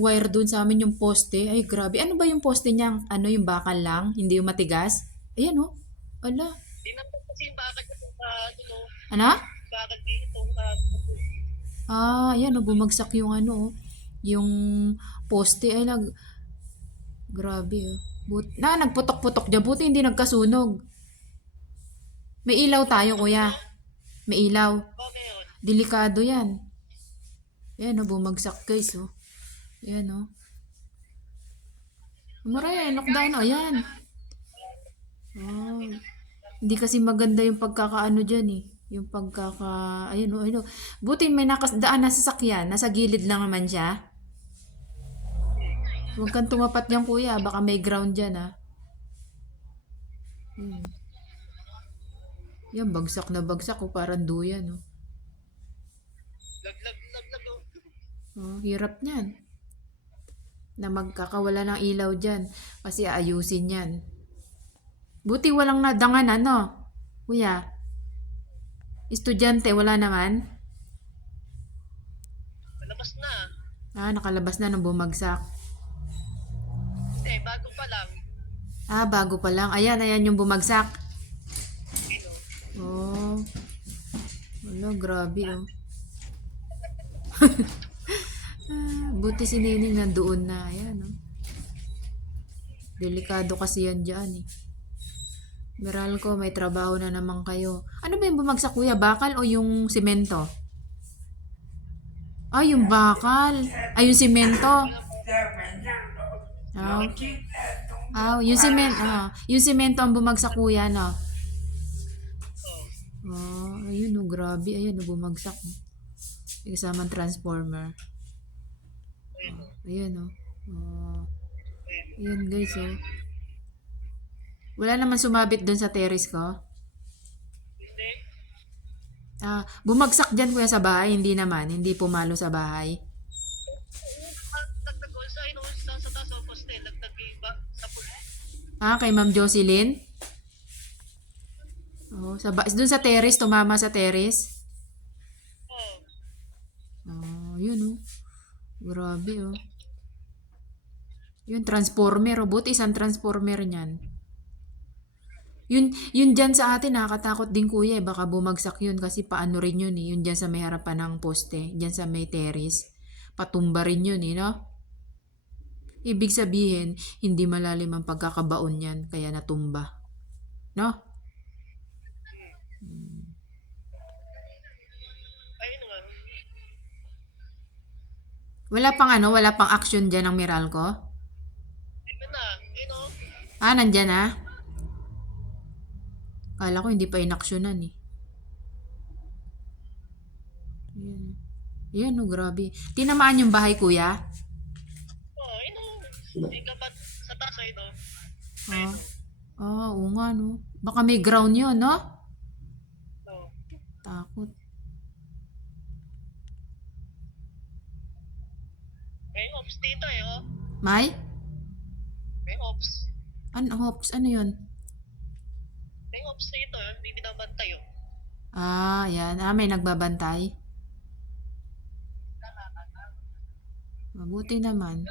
wire dun sa amin yung poste. Ay, grabe. Ano ba yung poste niya? Ano yung bakal lang? Hindi yung matigas? Ayan, oh. Ala. Tinampak kasi yung bakal ko sa ano, no, Ano? bakal dito sa Ah, ayan, oh. Bumagsak yung ano, oh. Yung poste. Ay, grabe, oh. Nagputok-putok dyan. Buti hindi nagkasunog. May ilaw tayo, kuya. ano, May ilaw. bagay yun. Delikado yan. Ayan, oh. Bumagsak, guys, oh. Ayan, oh. Maray, knockdown, oh. Ayan. Oh. Hindi kasi maganda yung pagkakaano dyan eh. Yung ayun o, ayun o. Buti may nakasdaan na sasakyan. Nasa gilid lang naman siya. Huwag kang tumapat yan kuya. Baka may ground dyan ah. Hmm. Yan, bagsak na bagsak o parang duyan o. Laglag, oh. Oh, hirap niyan. Na magkakawala ng ilaw dyan. Kasi aayusin yan. Buti walang nadanganan no? Kuya, estudyante wala naman. Malabas na. Ah, nakalabas na nung bumagsak. Hindi, bago pa lang. Ah, bago pa lang. Ayan, ayan yung bumagsak. Ano, Oh, wala, grabe oh. Buti si Nining nandoon na. Ayan oh. Delikado kasi yan dyan eh. Meralco, may trabaho na naman kayo. Ano ba yung bumagsak kuya? Bakal o yung simento? Ah, yung bakal. Ay, yung simento. Ah, yung simento ang bumagsak kuya, no? oh, Ah, ayun oh, grabe. Ayun oh, bumagsak. May kasamang transformer. ayun, oh. Ayun oh. Ah, Ayun. ayun guys oh. Wala naman sumabit doon sa terrace ko. Hindi. Ah, bumagsak dyan kuya sa bahay, hindi naman, hindi pumalo sa bahay. Lagdag ko sa, ano, sa taas ng poste. Lagdag iba sa pulo. Ah, kay Ma'am Jocelyn? Oh, doon sa terrace, tumama sa terrace. Oh, Oh, yun oh. Grabe oh. Yun, transformer oh. Buti isang transformer niyan. Yun dyan sa atin, nakakatakot din kuya eh. Baka bumagsak yun kasi paano rin yun eh. Yun dyan sa may harapan ng poste. Dyan sa may terrace. Patumba rin yun eh, no? Ibig sabihin, hindi malalim ang pagkakabaon yan. Kaya natumba. No? ayun nga. Wala pang action dyan ng Meralco? Ayun na. Ayun, oh. Ah, nandyan na? Kala ko hindi pa inaksyonan eh. Ayan. Ayan oh, grabe. Tinamaan yung bahay kuya? Oh, ayun, oh. Yung kapat sa taas, ayun, oh. Ah, Ayun, oh. oo nga no. Baka may ground yun, no? Oh. Takot. May ops dito, eh, oh. May? May ops. Ano, hops? Ano yun? May ops dito, eh. May binabantay, oh. Ah, yan. Ah, may nagbabantay. Mabuti naman.